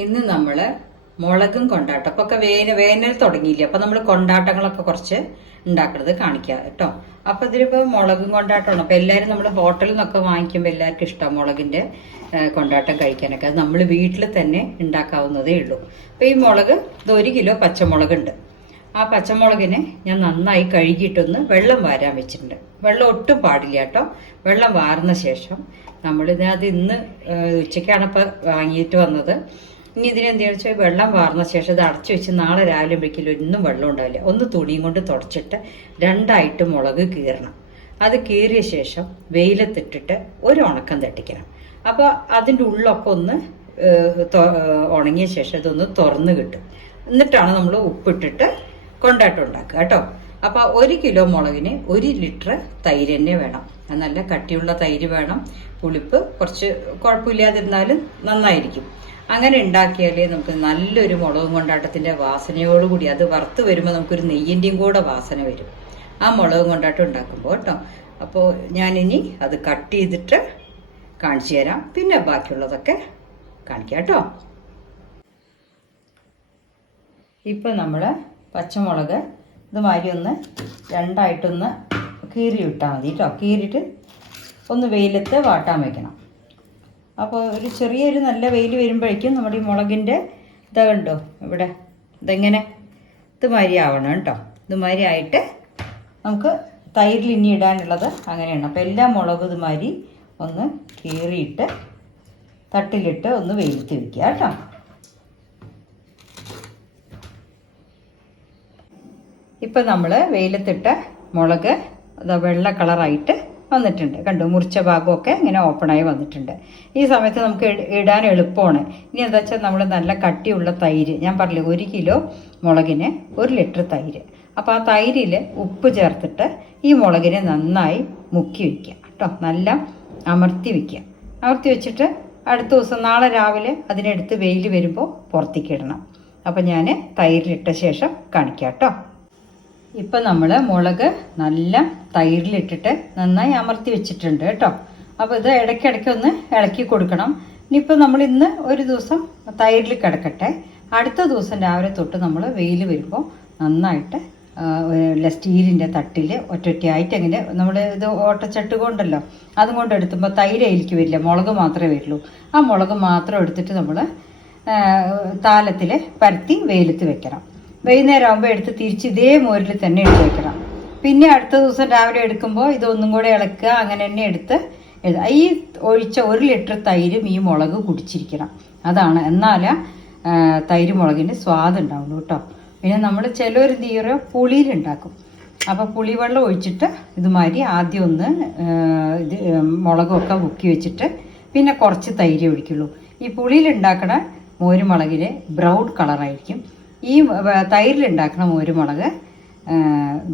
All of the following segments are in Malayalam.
ഇന്ന് നമ്മള് മുളകും കൊണ്ടാട്ടം അപ്പൊ വേനൽ തുടങ്ങിയില്ലേ, അപ്പൊ നമ്മൾ കൊണ്ടാട്ടങ്ങളൊക്കെ കുറച്ച് ഉണ്ടാക്കുന്നത് കാണിക്കാം കേട്ടോ. അപ്പൊ ഇതിലിപ്പോ മുളകും കൊണ്ടാട്ടമാണ്. അപ്പൊ എല്ലാരും നമ്മൾ ഹോട്ടലിൽ നിന്നൊക്കെ വാങ്ങിക്കുമ്പോൾ എല്ലാവർക്കും ഇഷ്ടം മുളകിന്റെ കൊണ്ടാട്ടം കഴിക്കാനൊക്കെ. അത് നമ്മൾ വീട്ടിൽ തന്നെ ഉണ്ടാക്കാവുന്നതേ ഉള്ളൂ. അപ്പൊ ഈ മുളക് ഇത് 1 കിലോ പച്ചമുളകുണ്ട്. ആ പച്ചമുളകിനെ ഞാൻ നന്നായി കഴുകിയിട്ടൊന്ന് വെള്ളം വാരാൻ വെച്ചിട്ടുണ്ട്. വെള്ളം ഒട്ടും പാടില്ല കേട്ടോ. വെള്ളം വാർന്ന ശേഷം നമ്മളിതിനകത്ത് ഇന്ന് ഉച്ചയ്ക്കാണ് ഇപ്പം വാങ്ങിയിട്ട് വന്നത്. ഇനി ഇതിനെന്താണെന്ന് വെച്ചാൽ വെള്ളം വാർന്ന ശേഷം ഇത് അടച്ചു വെച്ച് നാളെ രാവിലെ വെക്കില്ല, ഒന്നും വെള്ളം ഉണ്ടാവില്ല. ഒന്ന് തുണിയും കൊണ്ട് തുടച്ചിട്ട് 2ആയിട്ട് മുളക് കീറണം. അത് കീറിയ ശേഷം വെയിലത്തിട്ടിട്ട് ഒരു ഉണക്കം തട്ടിക്കണം. അപ്പോൾ അതിൻ്റെ ഉള്ളൊക്കെ ഒന്ന് ഉണങ്ങിയ ശേഷം ഇതൊന്ന് തുറന്ന് കിട്ടും. എന്നിട്ടാണ് നമ്മൾ ഉപ്പിട്ടിട്ട് കൊണ്ടാട്ടം ഉണ്ടാക്കുക കേട്ടോ. അപ്പോൾ 1 കിലോ മുളകിന് 1 ലിറ്റർ തൈര് തന്നെ വേണം. നല്ല കട്ടിയുള്ള തൈര് വേണം. പുളിപ്പ് കുറച്ച് കുഴപ്പമില്ലാതിരുന്നാലും നന്നായിരിക്കും. അങ്ങനെ ഉണ്ടാക്കിയാലേ നമുക്ക് നല്ലൊരു മുളകും കൊണ്ടാട്ടത്തിന്റെ വാസനയോടുകൂടി, അത് വറുത്ത് വരുമ്പോൾ നമുക്കൊരു നെയ്യിൻ്റെയും കൂടെ വാസന വരും ആ മുളകും കൊണ്ടാട്ടം ഉണ്ടാക്കുമ്പോൾ കേട്ടോ. അപ്പോൾ ഞാനിനി അത് കട്ട് ചെയ്തിട്ട് കാണിച്ചു തരാം, പിന്നെ ബാക്കിയുള്ളതൊക്കെ കാണിക്കാം കേട്ടോ. ഇപ്പം നമ്മൾ പച്ചമുളക് ഇതുമാതിരി ഒന്ന് 2ആയിട്ടൊന്ന് കീറി ഇട്ടാൽ മതി കേട്ടോ. കീറിയിട്ട് ഒന്ന് വെയിലത്ത് വാട്ടാൻ വയ്ക്കണം. അപ്പോൾ ഒരു ചെറിയൊരു നല്ല വെയിൽ വരുമ്പോഴേക്കും നമ്മുടെ ഈ മുളകിൻ്റെ ഇതുണ്ടോ ഇവിടെ ഇതെങ്ങനെ ഇതുമാതിരി ആവണം കേട്ടോ. ഇതുമാതിരി ആയിട്ട് നമുക്ക് തൈരിൽ ഇനി ഇടാനുള്ളത് അങ്ങനെയാണ്. അപ്പോൾ എല്ലാ മുളകും ഇതുമാതിരി ഒന്ന് കീറിയിട്ട് തട്ടിലിട്ട് ഒന്ന് വെയിലത്ത് വയ്ക്കുക കേട്ടോ. ഇപ്പം നമ്മൾ വെയിലത്തിട്ട മുളക് വെള്ള കളറായിട്ട് വന്നിട്ടുണ്ട് കണ്ടു. മുറിച്ച ഭാഗമൊക്കെ ഇങ്ങനെ ഓപ്പണായി വന്നിട്ടുണ്ട്. ഈ സമയത്ത് നമുക്ക് ഇടാൻ എളുപ്പമാണ്. ഇനി എന്താ വെച്ചാൽ നമ്മൾ നല്ല കട്ടിയുള്ള തൈര്, ഞാൻ പറഞ്ഞില്ലേ 1 കിലോ മുളകിന് 1 ലിറ്റർ തൈര്. അപ്പോൾ ആ തൈരിൽ ഉപ്പ് ചേർത്തിട്ട് ഈ മുളകിനെ നന്നായി മുക്കി വയ്ക്കുക കേട്ടോ. നല്ല അമർത്തി വയ്ക്കുക. അമർത്തി വെച്ചിട്ട് അടുത്ത ദിവസം നാളെ രാവിലെ അതിനെടുത്ത് വെയിൽ വരുമ്പോൾ പുറത്തേക്ക് ഇടണം. അപ്പം ഞാൻ തൈരിലിട്ട ശേഷം കാണിക്കാം കേട്ടോ. ഇപ്പം നമ്മൾ മുളക് നല്ല തൈരിലിട്ടിട്ട് നന്നായി അമർത്തി വെച്ചിട്ടുണ്ട് കേട്ടോ. അപ്പോൾ ഇത് ഇടയ്ക്കിടയ്ക്ക് ഒന്ന് ഇളക്കി കൊടുക്കണം. ഇനിയിപ്പോൾ നമ്മൾ ഇന്ന് ഒരു ദിവസം തൈരിൽ കിടക്കട്ടെ. അടുത്ത ദിവസം രാവിലെ തൊട്ട് നമ്മൾ വെയിൽ വരുമ്പോൾ നന്നായിട്ട് സ്റ്റീലിൻ്റെ തട്ടിൽ ഒറ്റയായിട്ട് അങ്ങനെ നമ്മൾ ഇത് ഓട്ടച്ചട്ട് കൊണ്ടല്ലോ അതും കൊണ്ട് എടുത്തുമ്പോൾ തൈര് അതിലേക്ക് വരില്ല, മുളക് മാത്രമേ വരുള്ളൂ. ആ മുളക് മാത്രം എടുത്തിട്ട് നമ്മൾ താലത്തിൽ പരത്തി വെയിലത്ത് വെക്കണം. വൈകുന്നേരം ആകുമ്പോൾ എടുത്ത് തിരിച്ച് ഇതേ മോരിൽ തന്നെ എടുത്ത് വെക്കണം. പിന്നെ അടുത്ത ദിവസം രാവിലെ എടുക്കുമ്പോൾ ഇതൊന്നും കൂടെ ഇളക്കുക. അങ്ങനെ തന്നെ എടുത്ത് ഈ ഒഴിച്ച 1 ലിറ്റർ തൈരും ഈ മുളക് കുടിച്ചിരിക്കണം. അതാണ്, എന്നാലേ തൈര് മുളകിൻ്റെ സ്വാദ് ഉണ്ടാവുള്ളൂ കേട്ടോ. പിന്നെ നമ്മൾ ചിലർ തീരെ പുളിയിലുണ്ടാക്കും. അപ്പോൾ പുളിവെള്ളം ഒഴിച്ചിട്ട് ഇതുമാതിരി ആദ്യം ഒന്ന് ഇത് മുളകൊക്കെ മുക്കി വെച്ചിട്ട് പിന്നെ കുറച്ച് തൈര് ഒഴിക്കുള്ളൂ. ഈ പുളിയിലുണ്ടാക്കണ മോരുമുളകിൽ ബ്രൗൺ കളറായിരിക്കും. ഈ തൈരിലുണ്ടാക്കണ മോരുമുളക്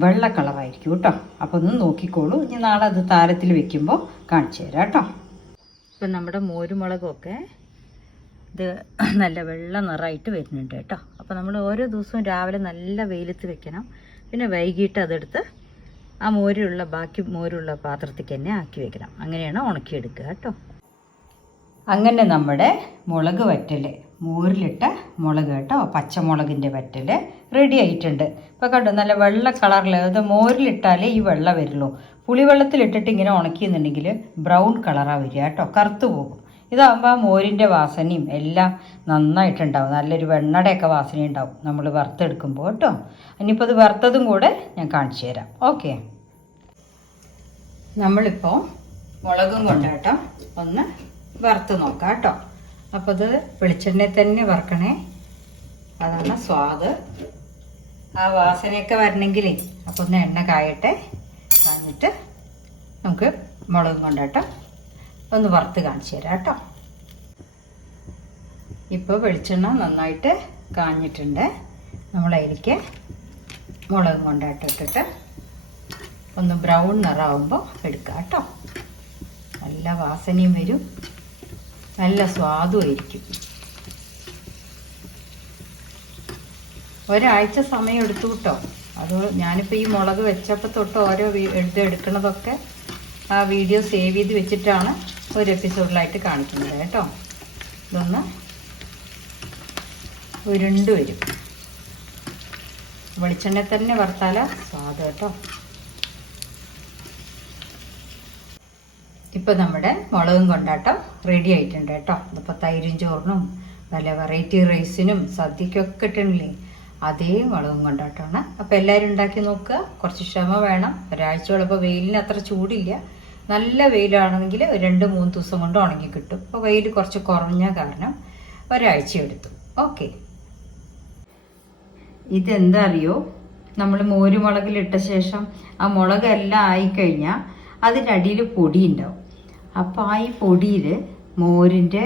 വെള്ള കളറായിരിക്കും കേട്ടോ. അപ്പോൾ ഒന്ന് നോക്കിക്കോളൂ. ഇനി നാളെ അത് താരത്തിൽ വെക്കുമ്പോൾ കാണിച്ചു തരാം കേട്ടോ. ഇപ്പം നമ്മുടെ മോരുമുളകൊക്കെ ഇത് നല്ല വെള്ള നിറമായിട്ട് വരുന്നുണ്ട് കേട്ടോ. അപ്പോൾ നമ്മൾ ഓരോ ദിവസവും രാവിലെ നല്ല വെയിലത്ത് വെക്കണം. പിന്നെ വൈകിട്ട് അതെടുത്ത് ആ ബാക്കി മോരുള്ള പാത്രത്തേക്ക് തന്നെ ആക്കി വെക്കണം. അങ്ങനെയാണ് ഉണക്കിയെടുക്കുക കേട്ടോ. അങ്ങനെ നമ്മുടെ മുളക് വറ്റൽ, മോരിലിട്ട മുളക് കേട്ടോ, പച്ചമുളകിൻ്റെ വറ്റൽ റെഡി ആയിട്ടുണ്ട്. ഇപ്പോൾ കണ്ടോ നല്ല വെള്ള കളറിൽ. അത് മോരിലിട്ടാലേ ഈ വെള്ള വരുള്ളൂ. പുളിവെള്ളത്തിലിട്ടിട്ട് ഇങ്ങനെ ഉണക്കിയെന്നുണ്ടെങ്കിൽ ബ്രൗൺ കളറാണ് വരിക കേട്ടോ, കറുത്തു പോകും. ഇതാകുമ്പോൾ ആ മോരിൻ്റെ വാസനയും എല്ലാം നന്നായിട്ടുണ്ടാവും. നല്ലൊരു വെണ്ണയുടെയൊക്കെ വാസന ഉണ്ടാവും നമ്മൾ വറുത്തെടുക്കുമ്പോൾ കേട്ടോ. ഇനിയിപ്പോൾ അത് വറുത്തതും കൂടെ ഞാൻ കാണിച്ചു തരാം. ഓക്കെ, നമ്മളിപ്പോൾ മുളകും കൊണ്ടാട്ടോ ഒന്ന് വറുത്ത് നോക്കാം കേട്ടോ. അപ്പോൾ ഇത് വെളിച്ചെണ്ണയിൽ തന്നെ വറുക്കണേ, അതാണ് സ്വാദ്. ആ വാസനയൊക്കെ വരണമെങ്കിലേ അപ്പോൾ ഒന്ന് എണ്ണ കായട്ടെ. കാഞ്ഞിട്ട് നമുക്ക് മുളകും കൊണ്ടാട്ടോ ഒന്ന് വറുത്ത് കാണിച്ചു തരാം കേട്ടോ. ഇപ്പോൾ വെളിച്ചെണ്ണ നന്നായിട്ട് കാഞ്ഞിട്ടുണ്ട്. നമ്മളതിലേക്ക് മുളകും കൊണ്ടാട്ടിട്ടിട്ട് ഒന്ന് ബ്രൗൺ നിറമാകുമ്പോൾ എടുക്കുക കേട്ടോ. നല്ല വാസനയും വരും, നല്ല സ്വാദുമായിരിക്കും. ഒരാഴ്ച സമയം എടുത്തു കേട്ടോ. അത് ഞാനിപ്പോൾ ഈ മുളക് വെച്ചപ്പോൾ തൊട്ട് ഓരോ എടുക്കണതൊക്കെ ആ വീഡിയോ സേവ് ചെയ്ത് വെച്ചിട്ടാണ് ഒരു എപ്പിസോഡിലായിട്ട് കാണിക്കുന്നത് കേട്ടോ. ഇതൊന്ന് ഉരുണ്ട് വരും. വെളിച്ചെണ്ണ തന്നെ വറുത്താല സ്വാദ് കേട്ടോ. ഇപ്പം നമ്മുടെ മുളകും കൊണ്ടാട്ടം റെഡി ആയിട്ടുണ്ട് കേട്ടോ. ഇതിപ്പോൾ തൈരും ചോറിനും നല്ല വെറൈറ്റി റൈസിനും സദ്യക്കൊക്കെ ഇട്ടില്ലേ, അതേ മുളകും കൊണ്ടാട്ടമാണ്. അപ്പോൾ എല്ലാവരും ഉണ്ടാക്കി നോക്കുക. കുറച്ച് ക്ഷമ വേണം. ഒരാഴ്ചയോളം ഇപ്പോൾ വെയിലിന് അത്ര ചൂടില്ല. നല്ല വെയിലാണെങ്കിൽ 2-3 ദിവസം കൊണ്ട് ഉണങ്ങി കിട്ടും. അപ്പോൾ വെയിൽ കുറച്ച് കുറഞ്ഞ കാരണം ഒരാഴ്ച എടുത്തു. ഓക്കെ, ഇതെന്താ അറിയോ, നമ്മൾ മോരുമുളകിലിട്ട ശേഷം ആ മുളകെല്ലാം ആയിക്കഴിഞ്ഞാൽ അതിൻ്റെ അടിയിൽ പൊടി ഉണ്ടാവും. അപ്പോൾ ആ ഈ പൊടിയിൽ മോരിൻ്റെ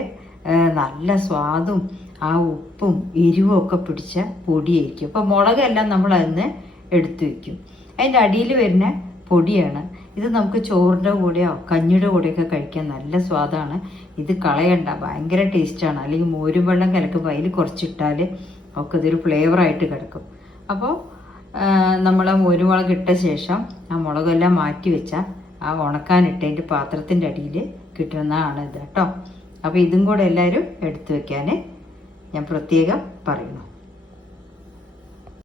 നല്ല സ്വാദും ആ ഉപ്പും എരിവും ഒക്കെ പിടിച്ച പൊടിയായിരിക്കും. അപ്പോൾ മുളകെല്ലാം നമ്മൾ അതിന് എടുത്തു വയ്ക്കും. അതിൻ്റെ അടിയിൽ വരുന്ന പൊടിയാണ് ഇത്. നമുക്ക് ചോറിൻ്റെ കൂടെയോ കഞ്ഞിയുടെ കൂടെയൊക്കെ കഴിക്കാൻ നല്ല സ്വാദാണ്. ഇത് കളയണ്ട, ഭയങ്കര ടേസ്റ്റാണ്. അല്ലെങ്കിൽ മോരും വെള്ളം കലക്കുമ്പോൾ അതിൽ കുറച്ചിട്ടാൽ ഒക്കെ ഇതൊരു ഫ്ലേവറായിട്ട് കിടക്കും. അപ്പോൾ നമ്മൾ മോരുമുളക് ഇട്ട ശേഷം ആ മുളകെല്ലാം മാറ്റി വെച്ചാൽ ആ ഉണക്കാനിട്ടതിൻ്റെ പാത്രത്തിൻ്റെ അടിയിൽ കിട്ടുന്നതാണ് ഇത് കേട്ടോ. അപ്പോൾ ഇതും കൂടെ എല്ലാവരും എടുത്തു വയ്ക്കാൻ ഞാൻ പ്രത്യേകം പറയുന്നു.